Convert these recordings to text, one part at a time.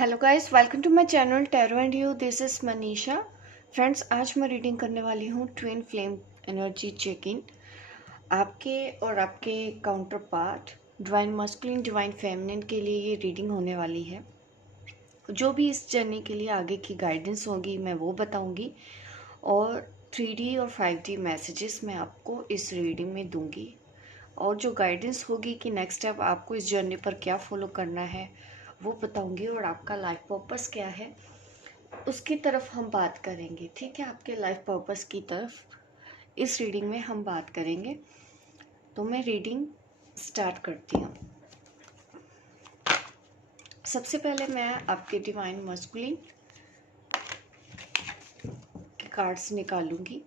Hello guys, welcome to my channel tarot and you. This is Manisha. Friends, आज मैं reading करने वाली हूँ twin flame energy check in. आपके और आपके counterpart divine masculine divine feminine के लिए ये रीडिंग होने वाली है। जो भी इस जर्नी के लिए आगे की गाइडेंस होगी मैं वो बताऊंगी, और 3D और 5D मैसेजेस मैं आपको इस रीडिंग में दूंगी। और जो गाइडेंस होगी कि नेक्स्ट स्टेप आपको इस जर्नी पर क्या फॉलो करना है वो बताऊंगी, और आपका लाइफ पर्पस क्या है उसकी तरफ हम बात करेंगे। ठीक है, आपके लाइफ पर्पस की तरफ इस रीडिंग में हम बात करेंगे। तो मैं रीडिंग स्टार्ट करती हूँ। सबसे पहले मैं आपके डिवाइन मस्कुलिन के कार्ड्स निकालूंगी।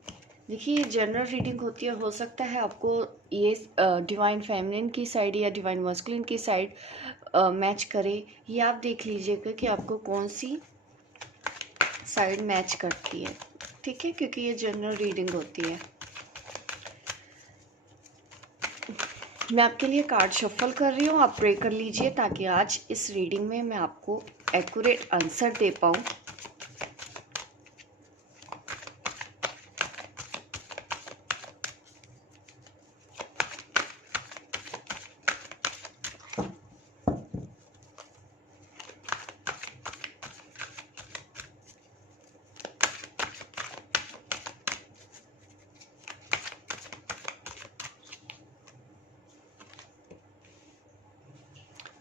देखिए, ये जनरल रीडिंग होती है। हो सकता है आपको ये डिवाइन फेमिनिन की साइड या डिवाइन मस्कुलिन की साइड मैच करे। ये आप देख लीजिएगा कि आपको कौन सी साइड मैच करती है। ठीक है, क्योंकि ये जनरल रीडिंग होती है। मैं आपके लिए कार्ड शफल कर रही हूँ, आप प्रे कर लीजिए ताकि आज इस रीडिंग में मैं आपको एक्यूरेट आंसर दे पाऊँ।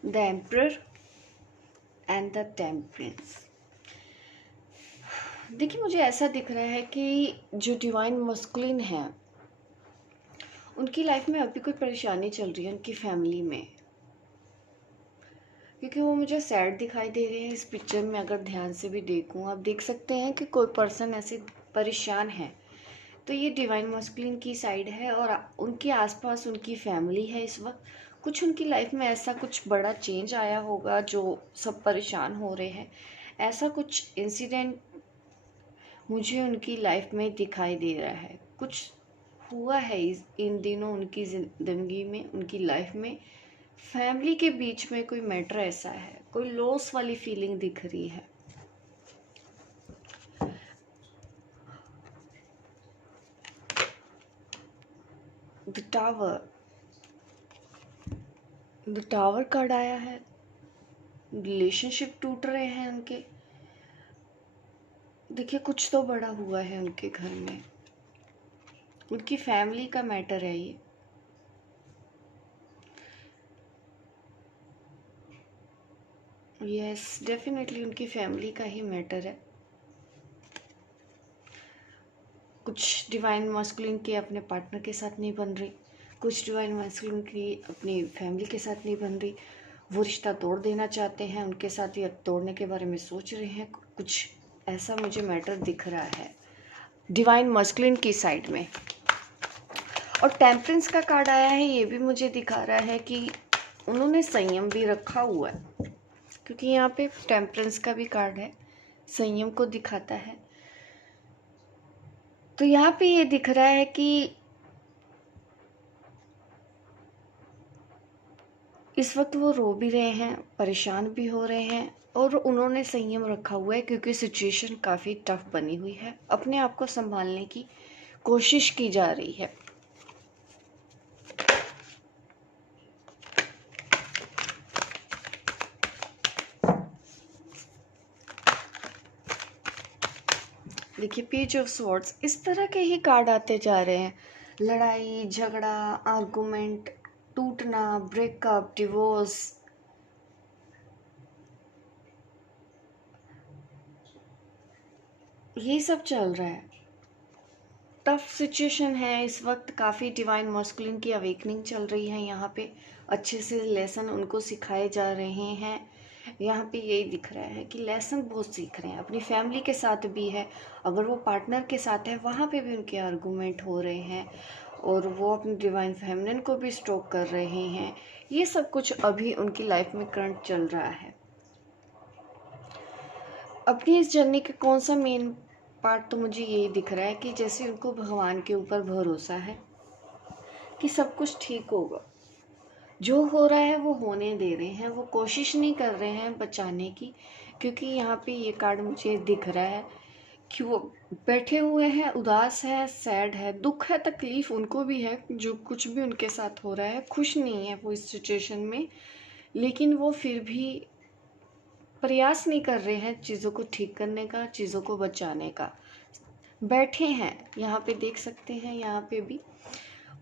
The emperor and the temperance. देखिए, मुझे ऐसा दिख रहा है कि जो डिवाइन मस्कुलिन है उनकी लाइफ में अभी कोई परेशानी चल रही है उनकी फैमिली में, क्योंकि वो मुझे सैड दिखाई दे रहे हैं। इस पिक्चर में अगर ध्यान से भी देखूं, आप देख सकते हैं कि कोई पर्सन ऐसे परेशान है। तो ये डिवाइन मस्कुलिन की साइड है और उनके आसपास उनकी फैमिली है। इस वक्त कुछ उनकी लाइफ में ऐसा कुछ बड़ा चेंज आया होगा जो सब परेशान हो रहे हैं। ऐसा कुछ इंसिडेंट मुझे उनकी लाइफ में दिखाई दे रहा है। कुछ हुआ है इन दिनों उनकी ज़िंदगी में, उनकी लाइफ में। फैमिली के बीच में कोई मैटर ऐसा है, कोई लॉस वाली फीलिंग दिख रही है। द टावर कार्ड आया है। रिलेशनशिप टूट रहे हैं उनके। देखिए, कुछ तो बड़ा हुआ है उनके घर में, उनकी फैमिली का मैटर है ये। यस, डेफिनेटली उनकी फैमिली का ही मैटर है। कुछ डिवाइन मस्कुलिन के अपने पार्टनर के साथ नहीं बन रही, कुछ डिवाइन मस्कुलिन की अपनी फैमिली के साथ नहीं बन रही। वो रिश्ता तोड़ देना चाहते हैं, उनके साथ या तोड़ने के बारे में सोच रहे हैं। कुछ ऐसा मुझे मैटर दिख रहा है डिवाइन मस्कुलिन की साइड में। और टेम्परेंस का कार्ड आया है। ये भी मुझे दिखा रहा है कि उन्होंने संयम भी रखा हुआ है, क्योंकि यहाँ पे टेम्परेंस का भी कार्ड है, संयम को दिखाता है। तो यहाँ पे ये दिख रहा है कि इस वक्त वो रो भी रहे हैं, परेशान भी हो रहे हैं, और उन्होंने संयम रखा हुआ है क्योंकि सिचुएशन काफ़ी टफ बनी हुई है। अपने आप को संभालने की कोशिश की जा रही है। देखिए, पेज ऑफ स्वॉर्ड्स, इस तरह के ही कार्ड आते जा रहे हैं। लड़ाई झगड़ा, आर्गुमेंट, टूटना, ब्रेकअप, डिवोर्स, ये सब चल रहा है। टफ सिचुएशन है इस वक्त। काफ़ी डिवाइन मस्कुलिन की अवेकनिंग चल रही है यहाँ पे। अच्छे से लेसन उनको सिखाए जा रहे हैं। यहाँ पे यही दिख रहा है कि लेसन बहुत सीख रहे हैं। अपनी फैमिली के साथ भी है, अगर वो पार्टनर के साथ है वहाँ पे भी उनके आर्गूमेंट हो रहे हैं, और वो अपनी डिवाइन फेमिनिन को भी स्टॉक कर रहे हैं। ये सब कुछ अभी उनकी लाइफ में करंट चल रहा है। अपनी इस जर्नी का कौन सा मेन पार्ट तो मुझे यही दिख रहा है कि जैसे उनको भगवान के ऊपर भरोसा है कि सब कुछ ठीक होगा। जो हो रहा है वो होने दे रहे हैं, वो कोशिश नहीं कर रहे हैं बचाने की। क्योंकि यहाँ पे ये कार्ड मुझे दिख रहा है कि वो बैठे हुए हैं, उदास है, सैड है, दुख है, तकलीफ उनको भी है, जो कुछ भी उनके साथ हो रहा है, खुश नहीं है वो इस सिचुएशन में। लेकिन वो फिर भी प्रयास नहीं कर रहे हैं चीज़ों को ठीक करने का, चीज़ों को बचाने का। बैठे हैं, यहाँ पे देख सकते हैं, यहाँ पे भी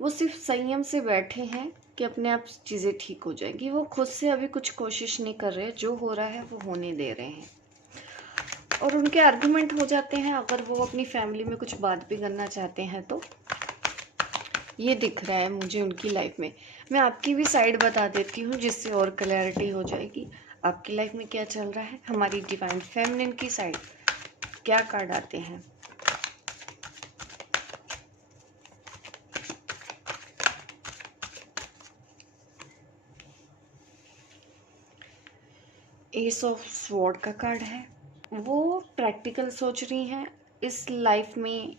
वो सिर्फ संयम से बैठे हैं कि अपने आप चीज़ें ठीक हो जाएंगी। वो खुद से अभी कुछ कोशिश नहीं कर रहे, जो हो रहा है वो होने दे रहे हैं। और उनके आर्गुमेंट हो जाते हैं अगर वो अपनी फैमिली में कुछ बात भी करना चाहते हैं तो। ये दिख रहा है मुझे उनकी लाइफ में। मैं आपकी भी साइड बता देती हूँ जिससे और क्लैरिटी हो जाएगी आपकी लाइफ में क्या चल रहा है। हमारी डिवाइन फेमिनिन की साइड क्या कार्ड आते हैं। एस ऑफ स्वॉर्ड का कार्ड है। वो प्रैक्टिकल सोच रही हैं इस लाइफ में,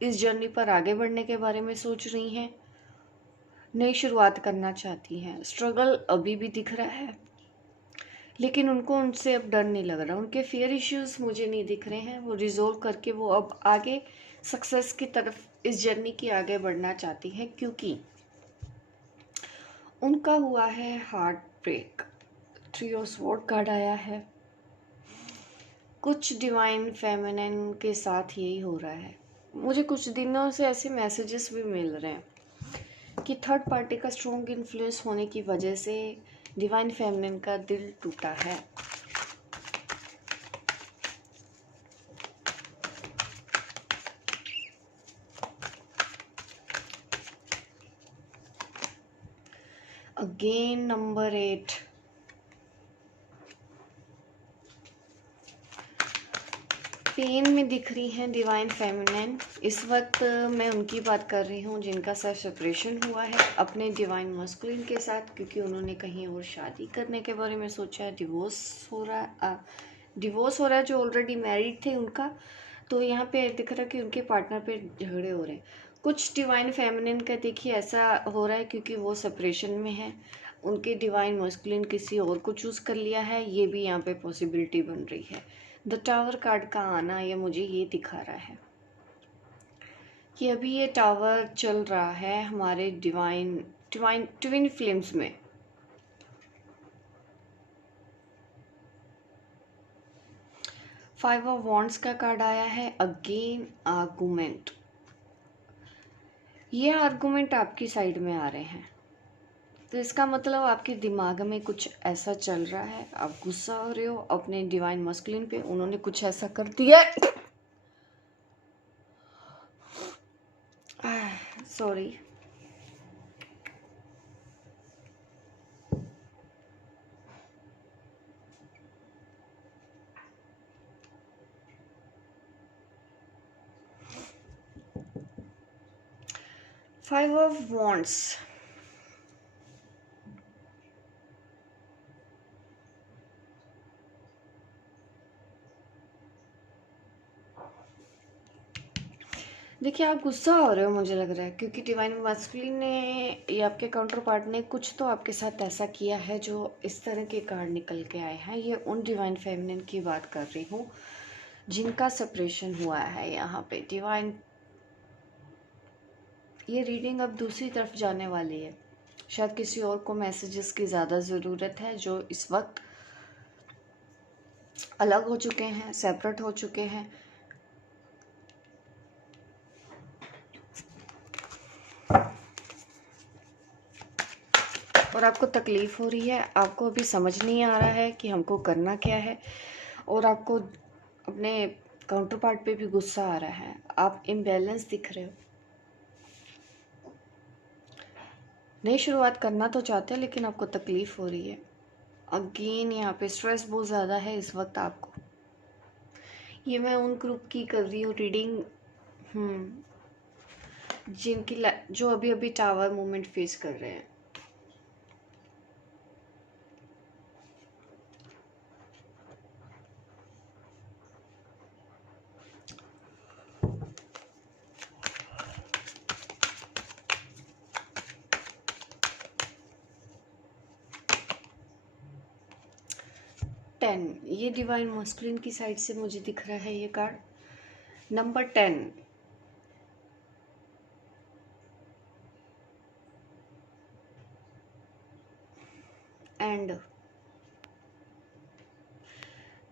इस जर्नी पर आगे बढ़ने के बारे में सोच रही हैं, नई शुरुआत करना चाहती हैं। स्ट्रगल अभी भी दिख रहा है लेकिन उनको उनसे अब डर नहीं लग रहा। उनके फियर इश्यूज मुझे नहीं दिख रहे हैं। वो रिजोल्व करके वो अब आगे सक्सेस की तरफ इस जर्नी की आगे बढ़ना चाहती हैं क्योंकि उनका हुआ है heartbreak. Three of sword card आया है। कुछ डिवाइन फेमिनिन के साथ यही हो रहा है। मुझे कुछ दिनों से ऐसे मैसेजेस भी मिल रहे हैं कि थर्ड पार्टी का स्ट्रॉन्ग इन्फ्लुएंस होने की वजह से डिवाइन फेमिनिन का दिल टूटा है। अगेन नंबर 8, पेन में दिख रही हैं डिवाइन फेमिनिन। इस वक्त मैं उनकी बात कर रही हूँ जिनका सेपरेशन हुआ है अपने डिवाइन मस्कुलिन के साथ, क्योंकि उन्होंने कहीं और शादी करने के बारे में सोचा है। डिवोर्स हो रहा है जो ऑलरेडी मैरिड थे उनका। तो यहाँ पे दिख रहा है कि उनके पार्टनर पे झगड़े हो रहे हैं। कुछ डिवाइन फेमिनिन का देखिए ऐसा हो रहा है क्योंकि वो सेपरेशन में है, उनके डिवाइन मस्कुलिन किसी और को चूज़ कर लिया है। ये भी यहाँ पे पॉसिबिलिटी बन रही है। द टावर कार्ड का आना ये मुझे ये दिखा रहा है कि अभी ये टावर चल रहा है हमारे डिवाइन डिवाइन ट्विन फ्लेम्स में। फाइव ऑफ वॉन्ड्स का कार्ड आया है। Again argument. ये आर्गुमेंट आपकी साइड में आ रहे हैं तो इसका मतलब आपके दिमाग में कुछ ऐसा चल रहा है, आप गुस्सा हो रहे हो अपने डिवाइन मस्कुलिन पे, उन्होंने कुछ ऐसा कर दिया। सॉरी। Five of wands. देखिए आप गुस्सा हो रहे हो मुझे लग रहा है क्योंकि डिवाइन मस्कुलिन ने या आपके काउंटर पार्ट ने कुछ तो आपके साथ ऐसा किया है जो इस तरह के कार्ड निकल के आए हैं। ये उन डिवाइन फेमिनिन की बात कर रही हूँ जिनका सेपरेशन हुआ है। यहाँ पे डिवाइन, ये रीडिंग अब दूसरी तरफ जाने वाली है। शायद किसी और को मैसेजेस की ज़्यादा ज़रूरत है जो इस वक्त अलग हो चुके हैं, सेपरेट हो चुके हैं। और आपको तकलीफ़ हो रही है, आपको अभी समझ नहीं आ रहा है कि हमको करना क्या है, और आपको अपने काउंटर पार्ट पे भी गुस्सा आ रहा है। आप इम्बैलेंस दिख रहे हो। नई शुरुआत करना तो चाहते हैं लेकिन आपको तकलीफ़ हो रही है। अगेन यहाँ पे स्ट्रेस बहुत ज़्यादा है इस वक्त आपको। ये मैं उन ग्रुप की कर रही हूँ रीडिंग जिनकी जो अभी अभी टावर मूवमेंट फेस कर रहे हैं। 10, ये डिवाइन मस्कुलिन की साइड से मुझे दिख रहा है ये कार्ड। नंबर 10, एंड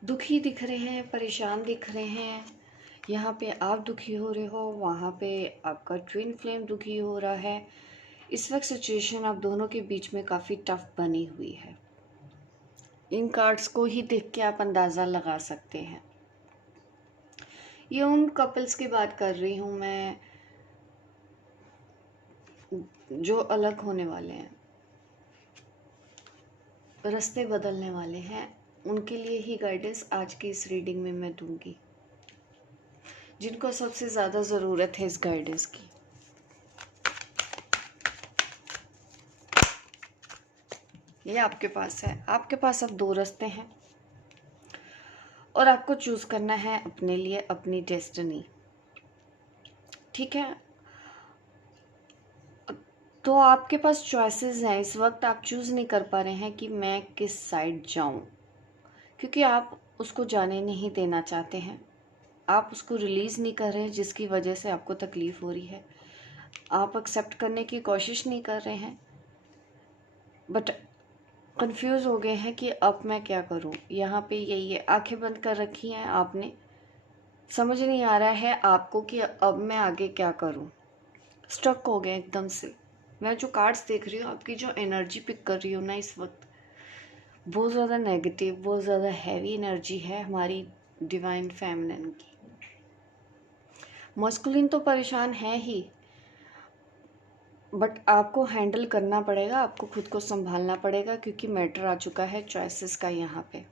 दुखी दिख रहे हैं, परेशान दिख रहे हैं। यहाँ पे आप दुखी हो रहे हो, वहाँ पे आपका ट्विन फ्लेम दुखी हो रहा है। इस वक्त सिचुएशन आप दोनों के बीच में काफ़ी टफ बनी हुई है। इन कार्ड्स को ही देख के आप अंदाज़ा लगा सकते हैं। ये उन कपल्स की बात कर रही हूँ मैं जो अलग होने वाले हैं, रास्ते बदलने वाले हैं। उनके लिए ही गाइडेंस आज की इस रीडिंग में मैं दूंगी, जिनको सबसे ज़्यादा ज़रूरत है इस गाइडेंस की। ये आपके पास है। आपके पास अब 2 रास्ते हैं और आपको चूज़ करना है अपने लिए अपनी डेस्टिनी। ठीक है, तो आपके पास चॉइसेस हैं। इस वक्त आप चूज़ नहीं कर पा रहे हैं कि मैं किस साइड जाऊं, क्योंकि आप उसको जाने नहीं देना चाहते हैं। आप उसको रिलीज़ नहीं कर रहे हैं, जिसकी वजह से आपको तकलीफ़ हो रही है। आप एक्सेप्ट करने की कोशिश नहीं कर रहे हैं, बट कंफ्यूज हो गए हैं कि अब मैं क्या करूं। यहाँ पे यही है, आंखें बंद कर रखी हैं आपने, समझ नहीं आ रहा है आपको कि अब मैं आगे क्या करूं। स्ट्रक हो गए एकदम से। मैं जो कार्ड्स देख रही हूँ, आपकी जो एनर्जी पिक कर रही हूँ ना इस वक्त, बहुत ज़्यादा नेगेटिव, बहुत ज़्यादा हैवी एनर्जी है हमारी डिवाइन फेमिनिन की। मस्कुलिन तो परेशान है ही, बट आपको हैंडल करना पड़ेगा, आपको खुद को संभालना पड़ेगा, क्योंकि मैटर आ चुका है चॉइसेस का। यहाँ पे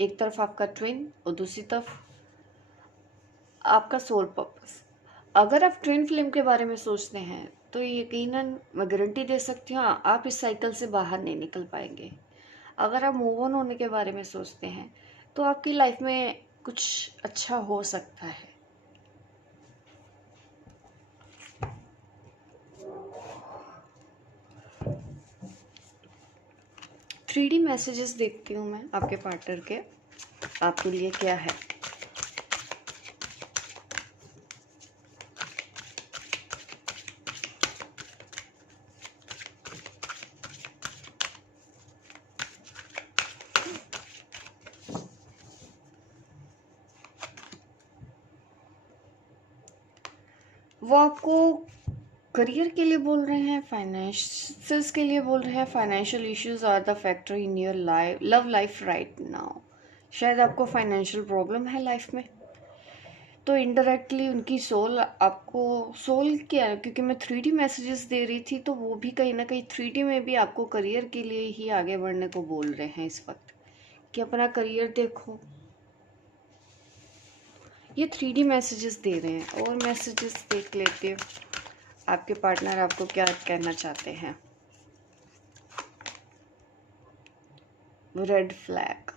एक तरफ आपका ट्विन और दूसरी तरफ आपका सोल पर्पस। अगर आप ट्विन फ्लेम के बारे में सोचते हैं तो यकीनन मैं गारंटी दे सकती हूँ आप इस साइकिल से बाहर नहीं निकल पाएंगे। अगर आप मूव ऑन होने के बारे में सोचते हैं तो आपकी लाइफ में कुछ अच्छा हो सकता है। थ्री डी मैसेजेस देखती हूँ मैं आपके पार्टनर के, आपके लिए क्या है। वो आपको करियर के लिए बोल रहे हैं, फाइनेंसेस के लिए बोल रहे हैं। Financial issues are the factor in your life, love life right now. शायद आपको फाइनेंशियल प्रॉब्लम है लाइफ में, तो इनडायरेक्टली उनकी सोल आपको, सोल क्या है, क्योंकि मैं 3D मैसेजेस दे रही थी तो वो भी कहीं ना कहीं 3D में भी आपको करियर के लिए ही आगे बढ़ने को बोल रहे हैं इस वक्त, कि अपना करियर देखो। ये 3D मैसेजेस दे रहे हैं। और मैसेजेस देख लेते हो आपके पार्टनर आपको क्या कहना चाहते हैं। Red flag.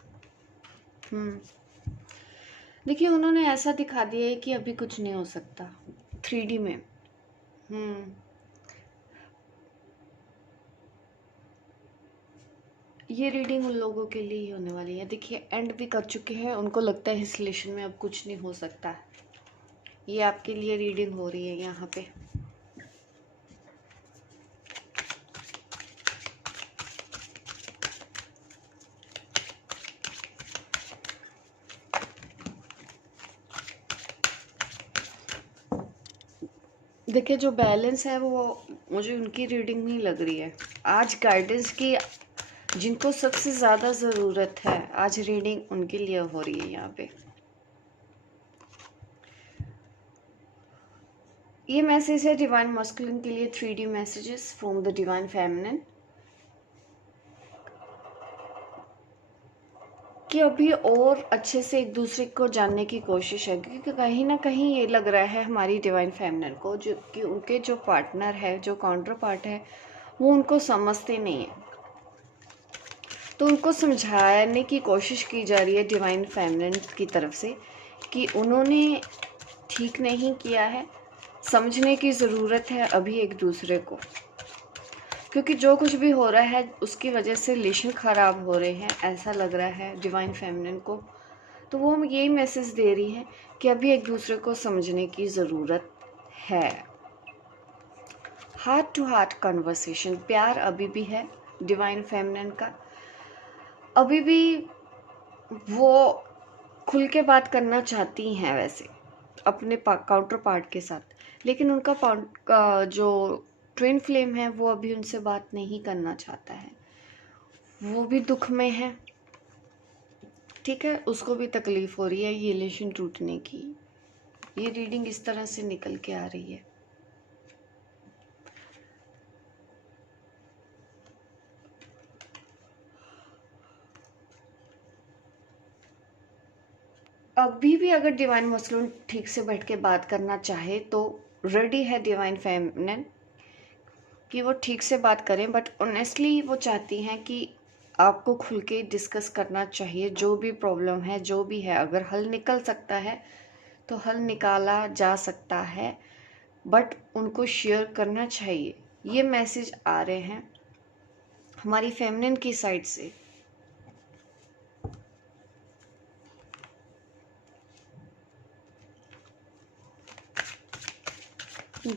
देखिए, उन्होंने ऐसा दिखा दिया है कि अभी कुछ नहीं हो सकता 3D में। ये रीडिंग उन लोगों के लिए ही होने वाली है। देखिए, एंड भी कर चुके हैं, उनको लगता है इस रिलेशन में अब कुछ नहीं हो सकता। ये आपके लिए रीडिंग हो रही है यहाँ पे। देखिए, जो बैलेंस है वो मुझे उनकी रीडिंग नहीं लग रही है। आज गाइडेंस की जिनको सबसे ज़्यादा ज़रूरत है, आज रीडिंग उनके लिए हो रही है यहाँ पे। ये मैसेज है डिवाइन मस्कुलिन के लिए, 3D messages from the divine feminine, कि अभी और अच्छे से एक दूसरे को जानने की कोशिश है, क्योंकि कहीं ना कहीं ये लग रहा है हमारी डिवाइन फेमिनिन को जो कि उनके जो पार्टनर है, जो काउंटर पार्ट है, वो उनको समझते नहीं है। तो उनको समझाने की कोशिश की जा रही है डिवाइन फेमिनिन की तरफ से कि उन्होंने ठीक नहीं किया है, समझने की ज़रूरत है अभी एक दूसरे को। क्योंकि जो कुछ भी हो रहा है उसकी वजह से रिलेशन ख़राब हो रहे हैं, ऐसा लग रहा है डिवाइन फेमिनिन को। तो वो हम यही मैसेज दे रही हैं कि अभी एक दूसरे को समझने की ज़रूरत है। हार्ट टू हार्ट कन्वर्सेशन, प्यार अभी भी है डिवाइन फेमिनिन का, अभी भी वो खुल के बात करना चाहती हैं वैसे अपने काउंटर पार्ट के साथ, लेकिन उनका जो ट्विन फ्लेम है वो अभी उनसे बात नहीं करना चाहता है, वो भी दुख में है। ठीक है, उसको भी तकलीफ हो रही है ये रिलेशन टूटने की। ये रीडिंग इस तरह से निकल के आ रही है। अभी भी अगर डिवाइन मस्कुलिन ठीक से बैठ के बात करना चाहे तो रेडी है डिवाइन फेमिनिन कि वो ठीक से बात करें, बट ऑनेस्टली वो चाहती हैं कि आपको खुल के डिस्कस करना चाहिए। जो भी प्रॉब्लम है, जो भी है, अगर हल निकल सकता है तो हल निकाला जा सकता है, बट उनको शेयर करना चाहिए। ये मैसेज आ रहे हैं हमारी फेमिनिन की साइड से।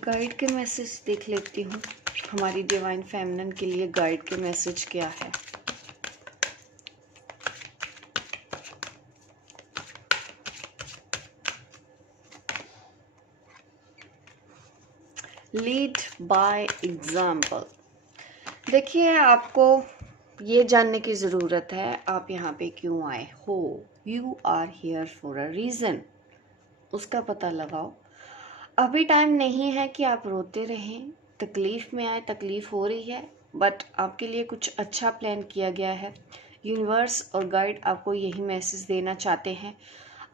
गाइड के मैसेज देख लेती हूँ, हमारी डिवाइन फेमिनिन के लिए गाइड के मैसेज क्या है। Lead by example. देखिए, आपको ये जानने की ज़रूरत है आप यहाँ पे क्यों आए हो। You are here for a reason, उसका पता लगाओ। अभी टाइम नहीं है कि आप रोते रहें, तकलीफ़ में आए, तकलीफ़ हो रही है, बट आपके लिए कुछ अच्छा प्लान किया गया है। यूनिवर्स और गाइड आपको यही मैसेज देना चाहते हैं।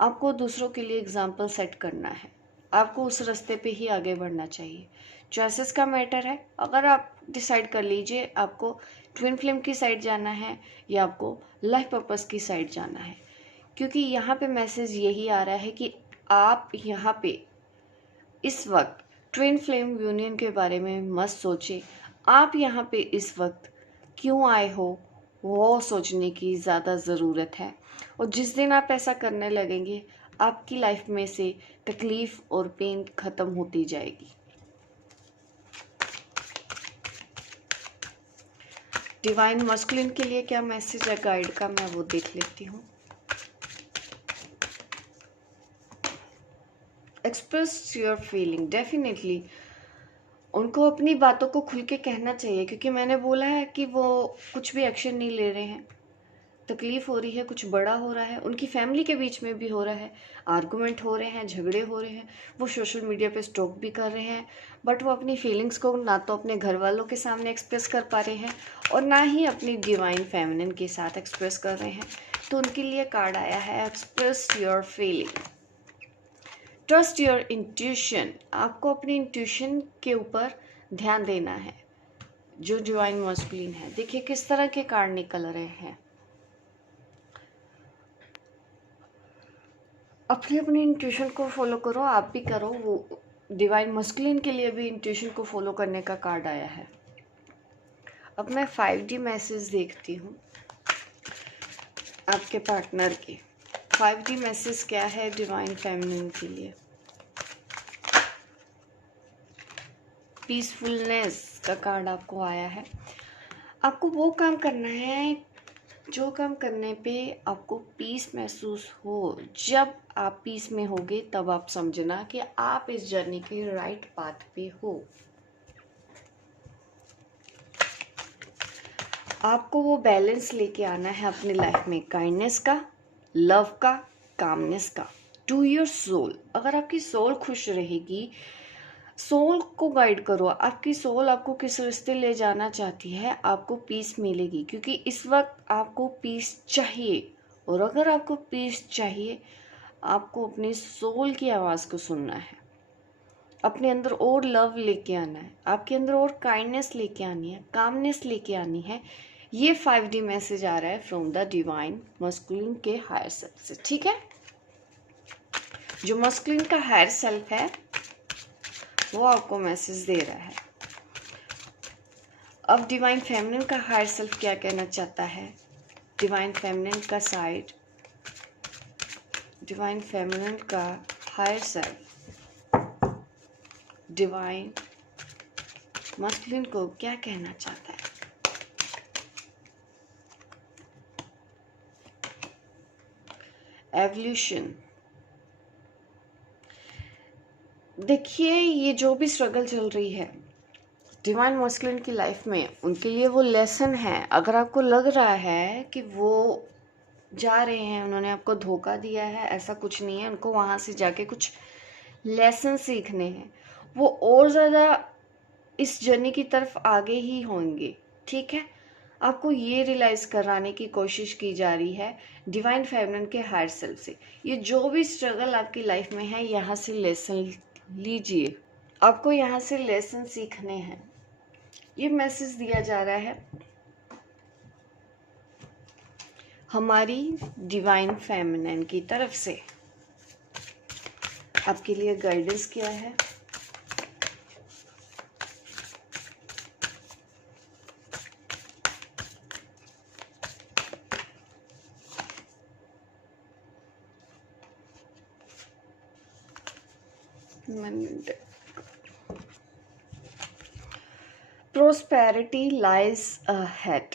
आपको दूसरों के लिए एग्जाम्पल सेट करना है, आपको उस रास्ते पे ही आगे बढ़ना चाहिए। चॉइसेस का मैटर है। अगर आप डिसाइड कर लीजिए आपको ट्विन फ्लेम की साइड जाना है या आपको लाइफ पर्पस की साइड जाना है, क्योंकि यहाँ पे मैसेज यही आ रहा है कि आप यहाँ पे इस वक्त ट्विन फ्लेम यूनियन के बारे में मत सोचें। आप यहाँ पे इस वक्त क्यों आए हो वो सोचने की ज़्यादा ज़रूरत है। और जिस दिन आप ऐसा करने लगेंगे आपकी लाइफ में से तकलीफ़ और पेन ख़त्म होती जाएगी। डिवाइन मस्कुलिन के लिए क्या मैसेज है गाइड का, मैं वो देख लेती हूँ। एक्सप्रेस योर फीलिंग, डेफिनेटली उनको अपनी बातों को खुल के कहना चाहिए, क्योंकि मैंने बोला है कि वो कुछ भी एक्शन नहीं ले रहे हैं। तकलीफ़ हो रही है, कुछ बड़ा हो रहा है, उनकी फैमिली के बीच में भी हो रहा है, आर्गूमेंट हो रहे हैं, झगड़े हो रहे हैं, वो सोशल मीडिया पे स्टॉक भी कर रहे हैं, बट वो अपनी फीलिंग्स को ना तो अपने घर वालों के सामने एक्सप्रेस कर पा रहे हैं और ना ही अपनी डिवाइन फेमिनिन के साथ एक्सप्रेस कर रहे हैं। तो उनके लिए कार्ड आया है express your feeling, trust your intuition. आपको अपनी इंट्यूशन के ऊपर ध्यान देना है। जो डिवाइन मस्कुलिन है, देखिए किस तरह के कार्ड निकल रहे हैं। अपनी इंट्यूशन को फॉलो करो, आप भी करो। वो डिवाइन मस्कुलिन के लिए भी इंट्यूशन को फॉलो करने का कार्ड आया है। अब मैं 5D मैसेज देखती हूँ आपके पार्टनर के। 5D मैसेज क्या है डिवाइन फेमिनिन के लिए। पीसफुलनेस का कार्ड आपको आया है। आपको वो काम करना है जो काम करने पे आपको पीस महसूस हो। जब आप पीस में होगे तब आप समझना कि आप इस जर्नी के राइट पाथ पे हो। आपको वो बैलेंस लेके आना है अपनी लाइफ में, काइंडनेस का, लव का, कामनेस का, टू योर सोल। अगर आपकी सोल खुश रहेगी, सोल को गाइड करो। आपकी सोल आपको किस रास्ते ले जाना चाहती है, आपको पीस मिलेगी, क्योंकि इस वक्त आपको पीस चाहिए। और अगर आपको पीस चाहिए, आपको अपनी सोल की आवाज़ को सुनना है, अपने अंदर और लव लेके आना है, आपके अंदर और काइंडनेस लेके आनी है, कामनेस लेके आनी है। ये 5D मैसेज आ रहा है फ्रॉम द डिवाइन मस्कुलिन के हायर सेल्फ से। ठीक है, जो मस्कुलिन का हायर सेल्फ है वो आपको मैसेज दे रहा है। अब डिवाइन फेमिनिन का हायर सेल्फ क्या कहना चाहता है, डिवाइन फेमिनिन का साइड, डिवाइन फेमिनिन का हायर सेल्फ डिवाइन मस्कुलिन को क्या कहना चाहता है। एवोल्यूशन। देखिए, ये जो भी स्ट्रगल चल रही है डिवाइन मस्कुलिन की लाइफ में, उनके लिए वो लेसन है। अगर आपको लग रहा है कि वो जा रहे हैं, उन्होंने आपको धोखा दिया है, ऐसा कुछ नहीं है। उनको वहाँ से जाके कुछ लेसन सीखने हैं। वो और ज़्यादा इस जर्नी की तरफ आगे ही होंगे, ठीक है। आपको ये रियलाइज कराने की कोशिश की जा रही है डिवाइन फेमिनिन के हायर सेल्फ से। ये जो भी स्ट्रगल आपकी लाइफ में है, यहाँ से लेसन लीजिए। आपको यहाँ से लेसन सीखने हैं, ये मैसेज दिया जा रहा है हमारी डिवाइन फेमिनिन की तरफ से। आपके लिए गाइडेंस क्या है। प्रोस्पेरिटी लाइज अहेड,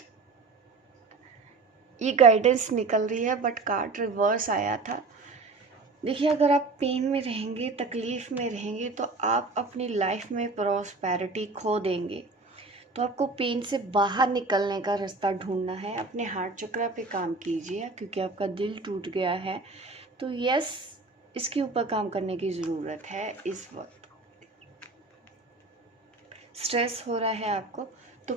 ये गाइडेंस निकल रही है, बट कार्ड रिवर्स आया था। देखिए, अगर आप पेन में रहेंगे, तकलीफ में रहेंगे, तो आप अपनी लाइफ में प्रोस्पेरिटी खो देंगे। तो आपको पेन से बाहर निकलने का रास्ता ढूंढना है। अपने हार्ट चक्र पे काम कीजिए, क्योंकि आपका दिल टूट गया है। तो यस, इसके ऊपर काम करने की ज़रूरत है। इस वक्त स्ट्रेस हो रहा है आपको, तो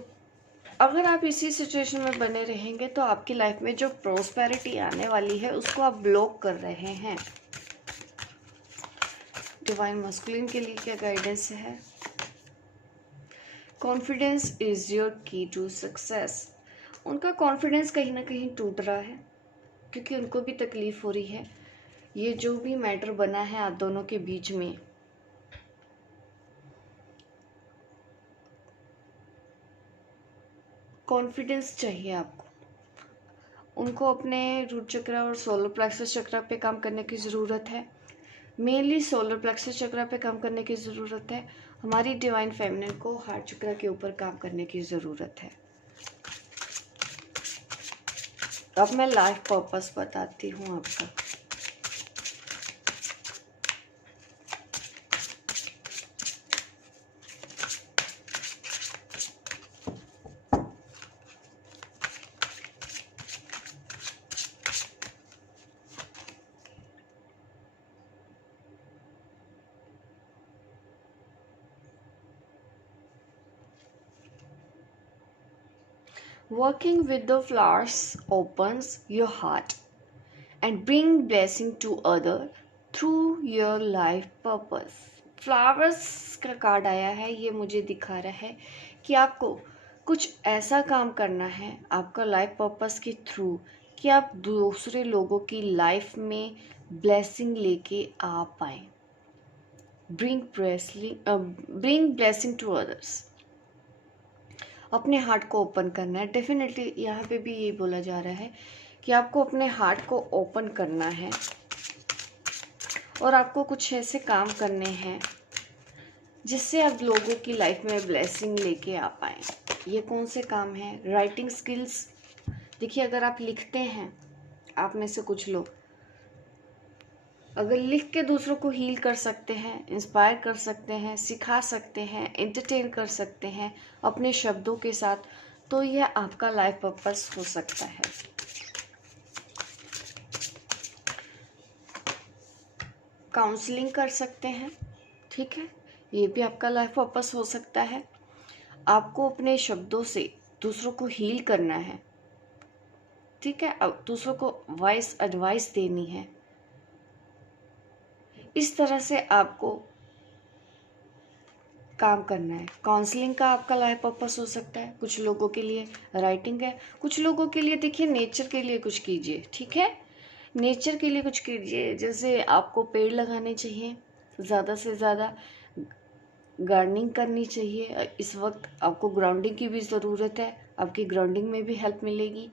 अगर आप इसी सिचुएशन में बने रहेंगे तो आपकी लाइफ में जो प्रोस्पेरिटी आने वाली है उसको आप ब्लॉक कर रहे हैं। डिवाइन मस्कुलिन के लिए क्या गाइडेंस है। कॉन्फिडेंस इज योर की टू सक्सेस। उनका कॉन्फिडेंस कहीं ना कहीं टूट रहा है, क्योंकि उनको भी तकलीफ हो रही है। ये जो भी मैटर बना है आप दोनों के बीच में, कॉन्फिडेंस चाहिए आपको। उनको अपने रूट चक्र और सोलर प्लेक्सस चक्र पे काम करने की ज़रूरत है। मेनली सोलर प्लेक्सस चक्र पे काम करने की ज़रूरत है। हमारी डिवाइन फेमिनिन को हार्ट चक्र के ऊपर काम करने की ज़रूरत है। अब मैं लाइफ पर्पस बताती हूँ आपका। Working with the flowers opens your heart and bring blessing to other through your life purpose. Flowers का कार्ड आया है, ये मुझे दिखा रहा है कि आपको कुछ ऐसा काम करना है आपका लाइफ पर्पस के थ्रू कि आप दूसरे लोगों की लाइफ में ब्लेसिंग लेके आ पाए। Bring blessing to others. अपने हार्ट को ओपन करना है। डेफिनेटली यहाँ पे भी ये बोला जा रहा है कि आपको अपने हार्ट को ओपन करना है और आपको कुछ ऐसे काम करने हैं जिससे आप लोगों की लाइफ में ब्लेसिंग लेके आ पाएँ। ये कौन से काम हैं। Writing skills. देखिए, अगर आप लिखते हैं, आप में से कुछ लोग अगर लिख के दूसरों को हील कर सकते हैं, इंस्पायर कर सकते हैं, सिखा सकते हैं, एंटरटेन कर सकते हैं अपने शब्दों के साथ, तो यह आपका लाइफ पर्पस हो सकता है। काउंसलिंग कर सकते हैं, ठीक है, ये भी आपका लाइफ पर्पस हो सकता है। आपको अपने शब्दों से दूसरों को हील करना है, ठीक है, अब दूसरों को वाइस एडवाइस देनी है। इस तरह से आपको काम करना है। काउंसलिंग का आपका लाइफ पर्पस हो सकता है। कुछ लोगों के लिए राइटिंग है, कुछ लोगों के लिए देखिए नेचर के लिए कुछ कीजिए, ठीक है, नेचर के लिए कुछ कीजिए। जैसे आपको पेड़ लगाने चाहिए ज़्यादा से ज़्यादा, गार्डनिंग करनी चाहिए। इस वक्त आपको ग्राउंडिंग की भी ज़रूरत है, आपकी ग्राउंडिंग में भी हेल्प मिलेगी।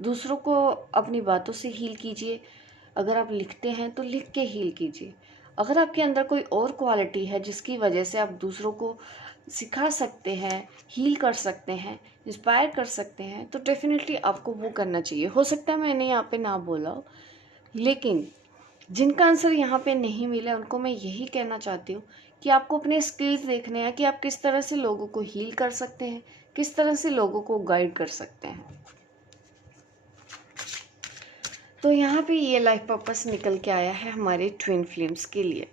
दूसरों को अपनी बातों से हील कीजिए। अगर आप लिखते हैं तो लिख के हील कीजिए। अगर आपके अंदर कोई और क्वालिटी है जिसकी वजह से आप दूसरों को सिखा सकते हैं, हील कर सकते हैं, इंस्पायर कर सकते हैं, तो डेफिनेटली आपको वो करना चाहिए। हो सकता है मैंने यहाँ पे ना बोला हो, लेकिन जिनका आंसर यहाँ पे नहीं मिला उनको मैं यही कहना चाहती हूँ कि आपको अपने स्किल्स देखने हैं कि आप किस तरह से लोगों को हील कर सकते हैं, किस तरह से लोगों को गाइड कर सकते हैं। तो यहाँ पे ये लाइफ पर्पस निकल के आया है हमारे ट्विन फ्लेम्स के लिए।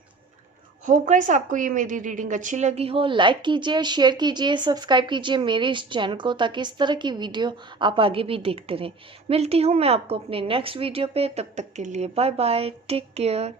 होप गाइस आपको ये मेरी रीडिंग अच्छी लगी हो। लाइक कीजिए, शेयर कीजिए, सब्सक्राइब कीजिए मेरे इस चैनल को, ताकि इस तरह की वीडियो आप आगे भी देखते रहें। मिलती हूँ मैं आपको अपने नेक्स्ट वीडियो पे, तब तक के लिए बाय बाय, टेक केयर।